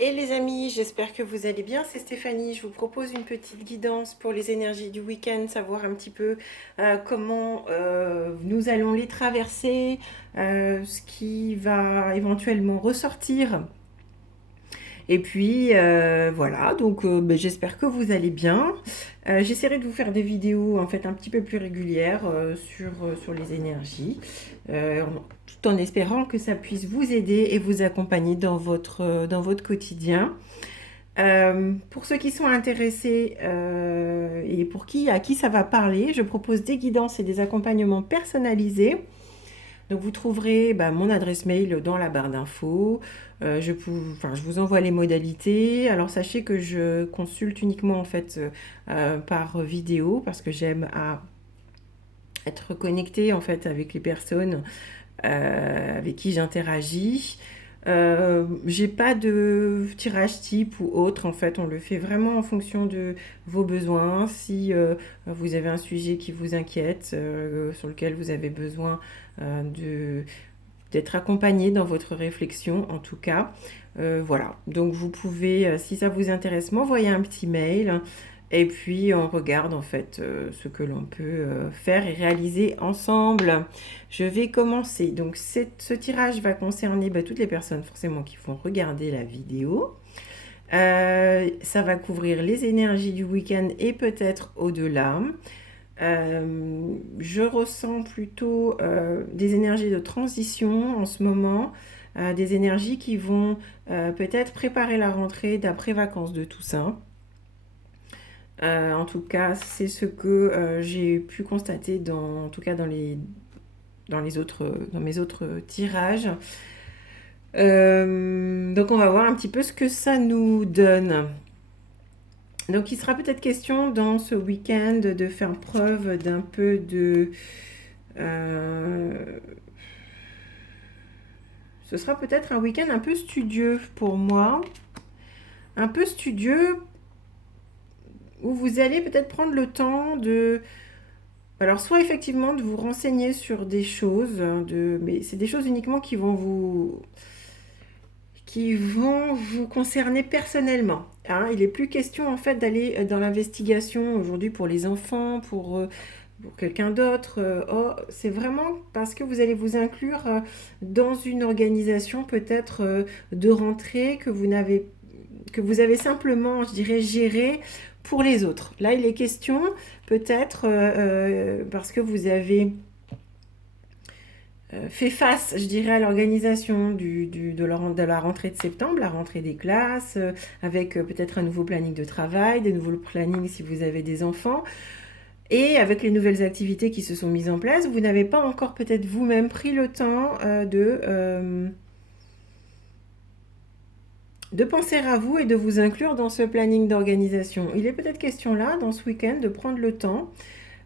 Et les amis, j'espère que vous allez bien. C'est Stéphanie. Je vous propose une petite guidance pour les énergies du week-end, savoir un petit peu comment nous allons les traverser, ce qui va éventuellement ressortir. Et puis voilà, donc j'espère que vous allez bien. J'essaierai de vous faire des vidéos en fait un petit peu plus régulières sur les énergies, tout en espérant que ça puisse vous aider et vous accompagner dans votre quotidien. Pour ceux qui sont intéressés et à qui ça va parler, je propose des guidances et des accompagnements personnalisés. Donc vous trouverez mon adresse mail dans la barre d'infos. Je vous envoie les modalités. Alors sachez que je consulte uniquement en fait par vidéo parce que j'aime à être connectée en fait avec les personnes avec qui j'interagis. J'ai pas de tirage type ou autre, en fait, on le fait vraiment en fonction de vos besoins. Si vous avez un sujet qui vous inquiète, sur lequel vous avez besoin de d'être accompagné dans votre réflexion, en tout cas. Voilà, donc vous pouvez, si ça vous intéresse, m'envoyer un petit mail. Et puis on regarde en fait ce que l'on peut faire et réaliser ensemble. Je vais commencer. Donc ce tirage va concerner toutes les personnes forcément qui vont regarder la vidéo. Ça va couvrir les énergies du week-end et peut-être au-delà. Je ressens plutôt des énergies de transition en ce moment, des énergies qui vont peut-être préparer la rentrée d'après vacances de Toussaint. En tout cas, c'est ce que j'ai pu constater en tout cas dans mes autres tirages. Donc on va voir un petit peu ce que ça nous donne. Donc il sera peut-être question dans ce week-end de faire preuve d'un peu de... euh, ce sera peut-être un week-end un peu studieux pour moi. Un peu studieux où vous allez peut-être prendre le temps de... Alors soit effectivement de vous renseigner sur des choses, mais c'est des choses uniquement qui vont vous concerner personnellement. Hein. Il n'est plus question en fait d'aller dans l'investigation aujourd'hui pour les enfants, pour quelqu'un d'autre. C'est vraiment parce que vous allez vous inclure dans une organisation peut-être de rentrée que vous avez simplement, je dirais, géré pour les autres. Là, il est question peut-être parce que vous avez fait face, je dirais, à l'organisation de la rentrée de septembre, la rentrée des classes, avec peut-être un nouveau planning de travail, des nouveaux plannings si vous avez des enfants. Et avec les nouvelles activités qui se sont mises en place, vous n'avez pas encore peut-être vous-même pris le temps de penser à vous et de vous inclure dans ce planning d'organisation. Il est peut-être question là, dans ce week-end, de prendre le temps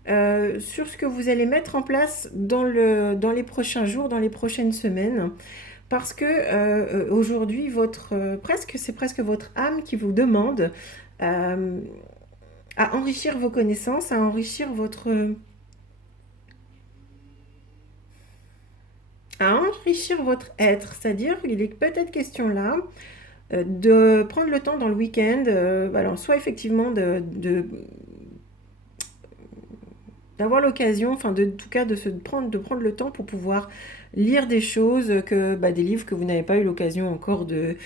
sur ce que vous allez mettre en place dans les prochains jours, dans les prochaines semaines. Parce que aujourd'hui, c'est presque votre âme qui vous demande euh, à enrichir vos connaissances, à enrichir votre être. C'est-à-dire qu'il est peut-être question là de prendre le temps dans le week-end, alors soit effectivement d'avoir l'occasion, enfin en tout cas de prendre le temps pour pouvoir lire des choses, des livres que vous n'avez pas eu l'occasion encore de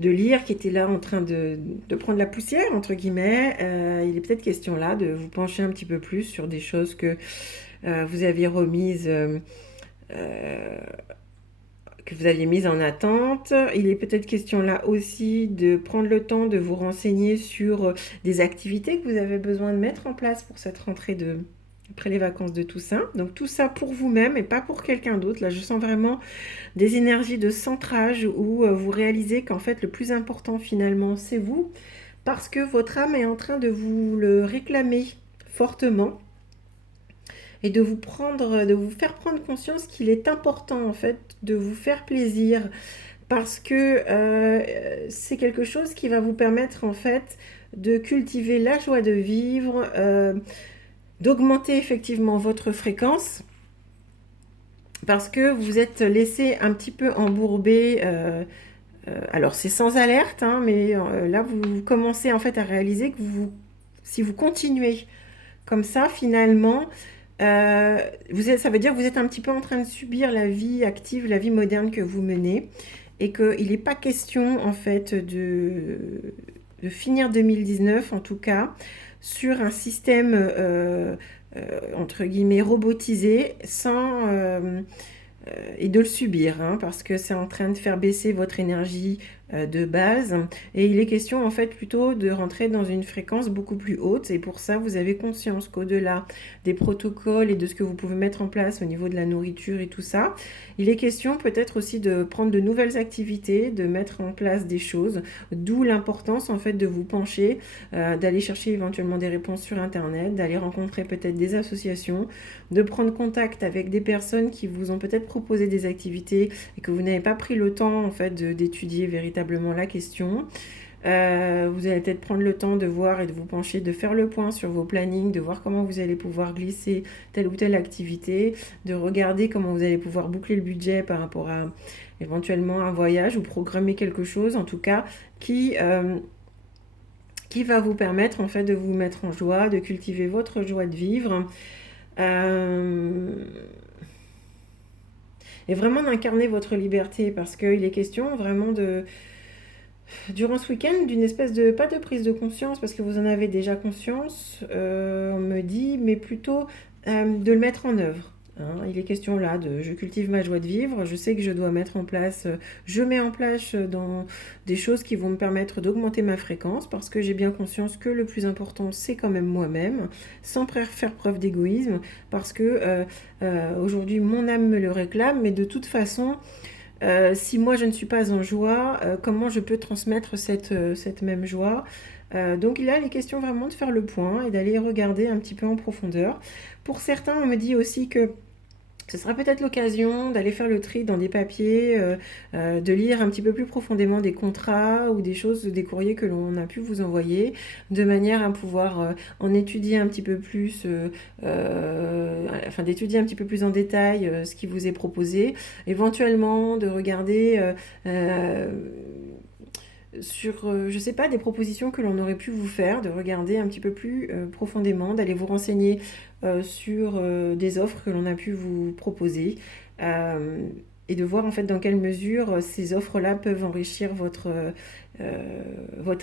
lire, qui étaient là en train de prendre la poussière, entre guillemets. Il est peut-être question là de vous pencher un petit peu plus sur des choses que vous aviez remises, euh, que vous aviez mises en attente. Il est peut-être question là aussi de prendre le temps de vous renseigner sur des activités que vous avez besoin de mettre en place pour cette rentrée après les vacances de Toussaint. Donc tout ça pour vous-même et pas pour quelqu'un d'autre. Là, je sens vraiment des énergies de centrage où vous réalisez qu'en fait, le plus important finalement, c'est vous, parce que votre âme est en train de vous le réclamer fortement et de vous faire prendre conscience qu'il est important en fait de vous faire plaisir parce que c'est quelque chose qui va vous permettre en fait de cultiver la joie de vivre, d'augmenter effectivement votre fréquence parce que vous êtes laissé un petit peu embourbé Alors c'est sans alerte, hein, mais là vous commencez en fait à réaliser que si vous continuez comme ça, finalement, ça veut dire que vous êtes un petit peu en train de subir la vie active, la vie moderne que vous menez, et qu'il n'est pas question en fait de finir 2019 en tout cas sur un système entre guillemets robotisé et de le subir, hein, parce que c'est en train de faire baisser votre énergie de base. Et il est question en fait plutôt de rentrer dans une fréquence beaucoup plus haute. Et pour ça, vous avez conscience qu'au-delà des protocoles et de ce que vous pouvez mettre en place au niveau de la nourriture et tout ça, il est question peut-être aussi de prendre de nouvelles activités, de mettre en place des choses, d'où l'importance en fait de vous pencher, d'aller chercher éventuellement des réponses sur Internet, d'aller rencontrer peut-être des associations, de prendre contact avec des personnes qui vous ont peut-être proposé des activités et que vous n'avez pas pris le temps en fait d'étudier véritablement la question. Vous allez peut-être prendre le temps de voir et de vous pencher, de faire le point sur vos plannings, de voir comment vous allez pouvoir glisser telle ou telle activité, de regarder comment vous allez pouvoir boucler le budget par rapport à éventuellement un voyage ou programmer quelque chose en tout cas qui va vous permettre en fait de vous mettre en joie, de cultiver votre joie de vivre. Et vraiment d'incarner votre liberté parce qu'il est question vraiment durant ce week-end, d'une espèce de, pas de prise de conscience, parce que vous en avez déjà conscience, on me dit, mais plutôt de le mettre en œuvre. Hein. Il est question là de je cultive ma joie de vivre, je sais que je dois mettre en place, je mets en place dans des choses qui vont me permettre d'augmenter ma fréquence, parce que j'ai bien conscience que le plus important, c'est quand même moi-même, sans faire preuve d'égoïsme, parce que aujourd'hui, mon âme me le réclame, mais de toute façon, si moi je ne suis pas en joie, comment je peux transmettre cette même joie. Donc là, il est question vraiment de faire le point et d'aller regarder un petit peu en profondeur. Pour certains, on me dit aussi que ce sera peut-être l'occasion d'aller faire le tri dans des papiers, de lire un petit peu plus profondément des contrats ou des choses, des courriers que l'on a pu vous envoyer, de manière à pouvoir en étudier un petit peu plus, enfin d'étudier un petit peu plus en détail ce qui vous est proposé, éventuellement de regarder sur, je sais pas, des propositions que l'on aurait pu vous faire, de regarder un petit peu plus profondément, d'aller vous renseigner sur des offres que l'on a pu vous proposer et de voir en fait dans quelle mesure ces offres-là peuvent enrichir votre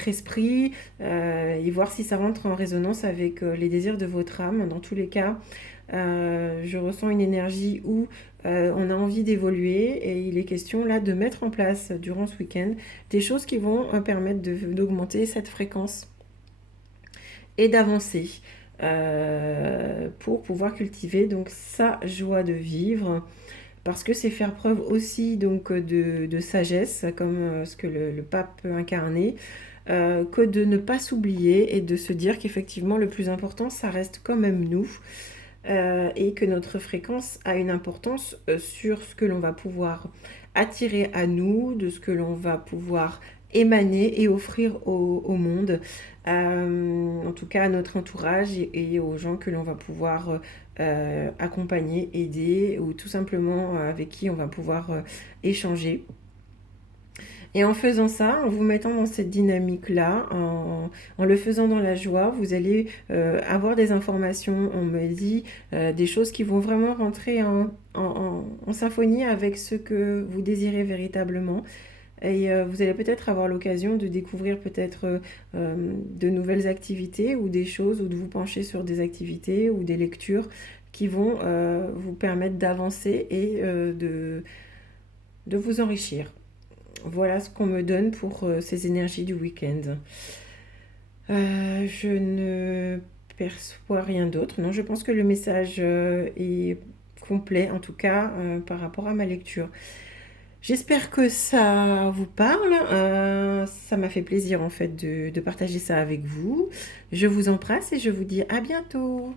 esprit et voir si ça rentre en résonance avec les désirs de votre âme. Dans tous les cas, je ressens une énergie où on a envie d'évoluer et il est question là de mettre en place durant ce week-end des choses qui vont permettre d'augmenter cette fréquence et d'avancer pour pouvoir cultiver donc sa joie de vivre parce que c'est faire preuve aussi donc de sagesse comme ce que le pape peut incarner que de ne pas s'oublier et de se dire qu'effectivement le plus important ça reste quand même nous et que notre fréquence a une importance sur ce que l'on va pouvoir attirer à nous, de ce que l'on va pouvoir émaner et offrir au monde, en tout cas à notre entourage et aux gens que l'on va pouvoir accompagner, aider ou tout simplement avec qui on va pouvoir échanger. Et en faisant ça, en vous mettant dans cette dynamique-là, en le faisant dans la joie, vous allez avoir des informations, on me dit, des choses qui vont vraiment rentrer en symphonie avec ce que vous désirez véritablement. Et vous allez peut-être avoir l'occasion de découvrir peut-être de nouvelles activités ou des choses, ou de vous pencher sur des activités ou des lectures qui vont vous permettre d'avancer et de vous enrichir. Voilà ce qu'on me donne pour ces énergies du week-end. Je ne perçois rien d'autre. Non, je pense que le message est complet, en tout cas, par rapport à ma lecture. J'espère que ça vous parle. Ça m'a fait plaisir, en fait, de partager ça avec vous. Je vous embrasse et je vous dis à bientôt.